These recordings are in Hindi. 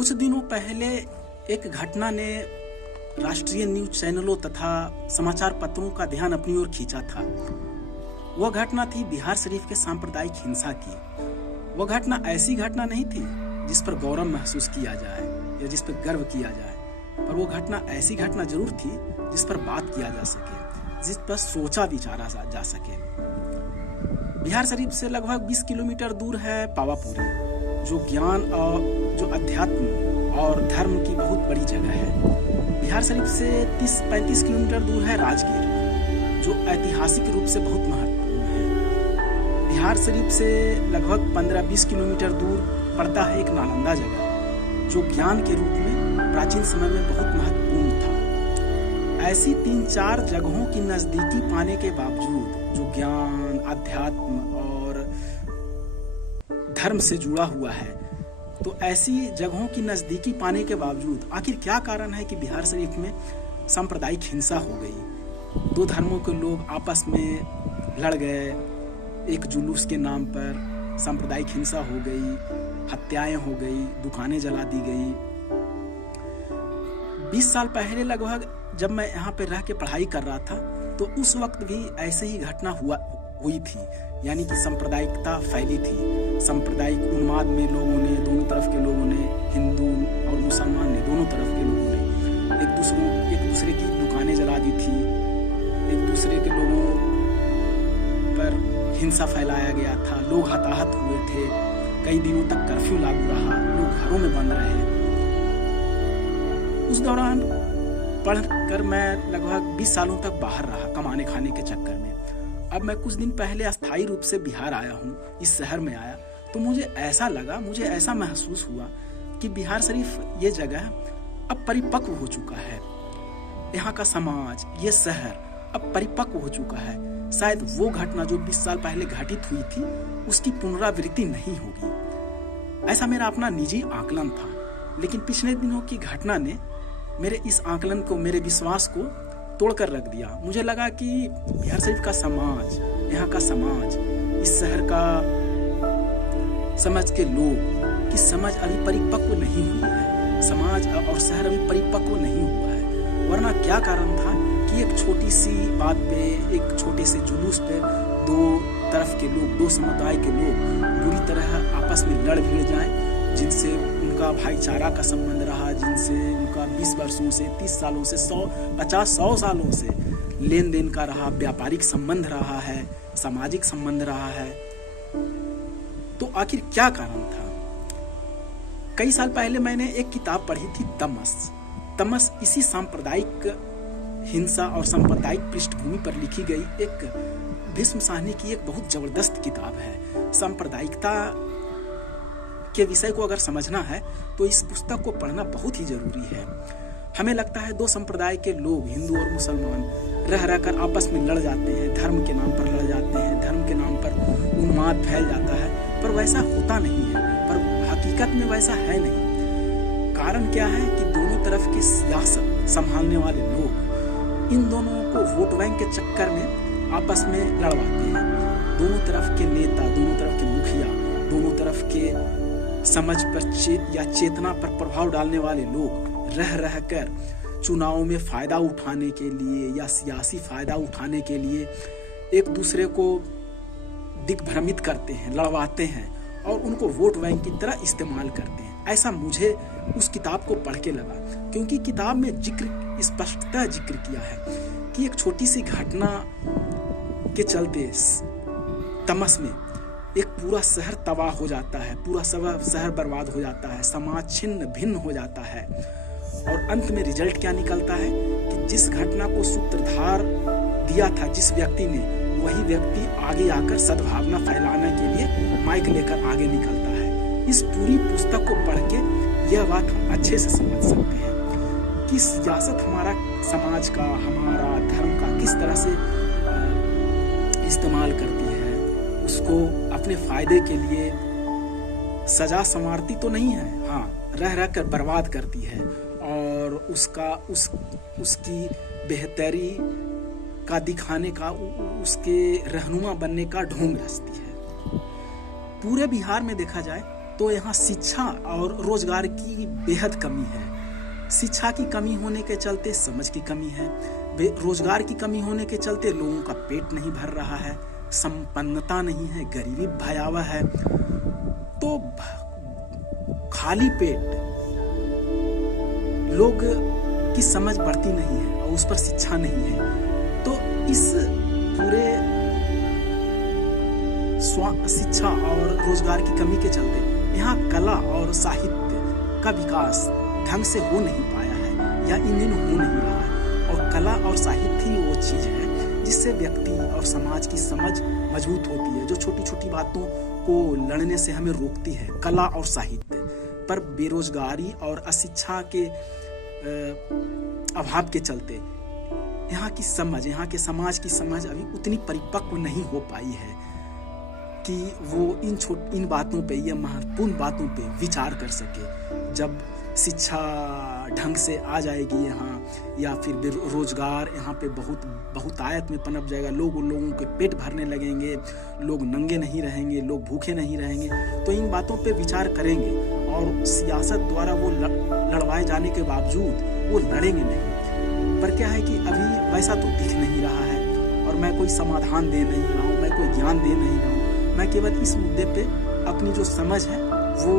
कुछ दिनों पहले एक घटना ने राष्ट्रीय न्यूज चैनलों तथा समाचार पत्रों का ध्यान अपनी ओर खींचा था। वह घटना थी बिहार शरीफ के सांप्रदायिक हिंसा की। वह घटना ऐसी घटना नहीं थी जिस पर गौरव महसूस किया जाए या जिस पर गर्व किया जाए, पर वो घटना ऐसी घटना जरूर थी जिस पर बात किया जा सके, जिस पर सोचा विचारा जा सके। बिहार शरीफ से लगभग 20 किलोमीटर दूर है पावापुरी, जो ज्ञान और जो अध्यात्म और धर्म की बहुत बड़ी जगह है। बिहार शरीफ से 30-35 किलोमीटर दूर है राजगीर, जो ऐतिहासिक रूप से बहुत महत्वपूर्ण है। बिहार शरीफ से लगभग 15-20 किलोमीटर दूर पड़ता है एक नालंदा जगह, जो ज्ञान के रूप में प्राचीन समय में बहुत महत्वपूर्ण था। ऐसी 3-4 जगहों की नजदीकी पाने के बावजूद, जो ज्ञान, अध्यात्म और धर्म से जुड़ा हुआ है, तो ऐसी जगहों की नजदीकी पाने के बावजूद आखिर क्या कारण है कि बिहार शरीफ में सांप्रदायिक हिंसा हो गई। दो धर्मों के लोग आपस में लड़ गए, एक जुलूस के नाम पर सांप्रदायिक हिंसा हो गई, हत्याएं हो गई, दुकानें जला दी गई। 20 साल पहले लगभग जब मैं यहाँ पे रह के पढ़ाई कर रहा था, तो उस वक्त भी ऐसे ही घटना हुई थी, यानी कि सांप्रदायिकता फैली थी। सांप्रदायिक उन्माद में लोगों ने, दोनों तरफ के लोगों ने, हिंदू और मुसलमान ने, दोनों तरफ के लोगों ने एक दूसरे की दुकानें जला दी थी, एक दूसरे के लोगों पर हिंसा फैलाया गया था, लोग हताहत हुए थे, कई दिनों तक कर्फ्यू लागू रहा, लोग घरों में बंद रहे। उस दौरान पढ़कर मैं लगभग 20 सालों तक बाहर रहा कमाने खाने के चक्कर में। अब मैं कुछ दिन पहले अस्थायी रूप से बिहार आया हूँ, इस शहर में आया, तो मुझे ऐसा महसूस हुआ कि बिहार शरीफ ये जगह अब परिपक्व हो चुका है। यहाँ का समाज, ये शहर अब परिपक्व हो चुका है। शायद वो घटना जो 20 साल पहले घटित हुई थी, उसकी पुनरावृत्ति नहीं होगी, ऐसा मेरा अपना निजी आकलन था। लेकिन पिछले दिनों की घटना ने मेरे इस आकलन को, मेरे विश्वास को तोड़कर रख दिया। मुझे लगा कि बिहार शरीफ का समाज, यहाँ का समाज, इस शहर का समझ के लोग की समझ अभी परिपक्व नहीं हुई है। समाज और शहर अभी परिपक्व नहीं हुआ है। वरना क्या कारण था कि एक छोटी सी बात पे, एक छोटे से जुलूस पे दो तरफ के लोग, दो समुदाय के लोग बुरी तरह आपस में लड़ भिड़ जाएं, जिनसे उनका भाईचारा का संबंध रहा, जिनसे उनका 20 वर्षों से, 30 सालों से, 50-100 सालों से लेन देन का रहा, व्यापारिक संबंध रहा है, सामाजिक संबंध रहा है। तो आखिर क्या कारण था? कई साल पहले मैंने एक किताब पढ़ी थी, तमस। इसी सांप्रदायिक हिंसा और सांप्रदायिक पृष्ठभूमि पर लिखी गई एक भीष्म साहनी की एक बहुत जबरदस्त किताब है। सांप्रदायिकता के विषय को अगर समझना है तो इस पुस्तक को पढ़ना बहुत ही जरूरी है। हमें लगता है दो संप्रदाय के लोग, हिंदू और मुसलमान, रह रहकर आपस में लड़ जाते हैं, धर्म के नाम पर लड़ जाते हैं, धर्म के नाम पर उन्माद फैल जाता है, पर वैसा होता नहीं है। पर हकीकत में वैसा है नहीं। कारण क्या है कि दोनों तरफ की सियासत संभालने वाले लोग इन दोनों को वोट बैंक के चक्कर में आपस में लड़वाते हैं। दोनों तरफ के नेता, दोनों तरफ के मुखिया, दोनों तरफ के समझ पर या चेतना पर प्रभाव डालने वाले लोग रह रहकर चुनाव में फायदा उठाने के लिए या सियासी फायदा उठाने के लिए एक दूसरे को दिग्भ्रमित करते हैं, लड़वाते हैं और उनको वोट बैंक की तरह इस्तेमाल करते हैं। ऐसा मुझे उस किताब को पढ़ के लगा, क्योंकि किताब में स्पष्टतः जिक्र किया है कि एक छोटी सी घटना के चलते तमस में एक पूरा शहर तबाह हो जाता है, पूरा शहर बर्बाद हो जाता है, समाज छिन्न भिन्न हो जाता है। और अंत में रिजल्ट क्या निकलता है कि जिस घटना को सूत्रधार दिया था जिस व्यक्ति ने, वही व्यक्ति आगे आकर सद्भावना फैलाने के लिए माइक लेकर आगे निकलता है। इस पूरी पुस्तक को पढ़ के यह बात हम अच्छे से समझ सकते हैं कि सियासत हमारा समाज का, हमारा धर्म का किस तरह से इस्तेमाल करती है, उसको अपने फायदे के लिए सजा संवारती तो नहीं है, हाँ, रह रहकर बर्बाद करती है और उसकी बेहतरी का दिखाने का, उसके रहनुमा बनने का ढोंग रचती है। पूरे बिहार में देखा जाए तो यहाँ शिक्षा और रोजगार की बेहद कमी है। शिक्षा की कमी होने के चलते समझ की कमी है, रोजगार की कमी होने के चलते लोगों का पेट नहीं भर रहा है, संपन्नता नहीं है, गरीबी भयावह है। तो खाली पेट लोग की समझ बढ़ती नहीं है और उस पर शिक्षा नहीं है। तो इस पूरे शिक्षा और रोजगार की कमी के चलते यहाँ कला और साहित्य का विकास ढंग से हो नहीं पाया है या इन दिनों हो नहीं रहा है। और कला और साहित्य ही वो चीज है जिससे व्यक्ति और समाज की समझ मजबूत होती है, जो छोटी छोटी बातों को लड़ने से हमें रोकती है, कला और साहित्य। पर बेरोजगारी और अशिक्षा के अभाव के चलते यहाँ की समझ, यहाँ के समाज की समझ अभी उतनी परिपक्व नहीं हो पाई है कि वो इन बातों पे या महत्वपूर्ण बातों पे विचार कर सके। जब शिक्षा ढंग से आ जाएगी यहाँ, या फिर रोजगार यहाँ पे बहुतायत में पनप जाएगा, लोगों के पेट भरने लगेंगे, लोग नंगे नहीं रहेंगे, लोग भूखे नहीं रहेंगे, तो इन बातों पे विचार करेंगे। और सियासत द्वारा वो लड़वाए जाने के बावजूद वो लड़ेंगे नहीं। पर क्या है कि अभी वैसा तो दिख नहीं रहा है और मैं कोई समाधान दे नहीं रहा हूँ, मैं कोई ज्ञान दे नहीं रहा हूँ। मैं केवल इस मुद्दे पे अपनी जो समझ है वो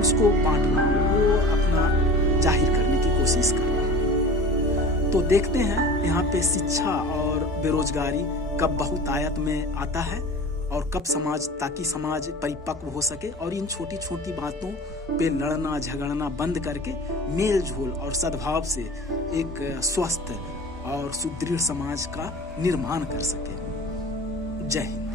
उसको बांट रहा हूँ, वो अपना जाहिर करने की कोशिश कर रहा हूँ। तो देखते हैं यहाँ पे शिक्षा और बेरोजगारी कब बहुतायत में आता है और कब ताकि समाज परिपक्व हो सके और इन छोटी छोटी बातों पे लड़ना झगड़ना बंद करके मेल झोल और सद्भाव से एक स्वस्थ और सुदृढ़ समाज का निर्माण कर सके। जय हिंद।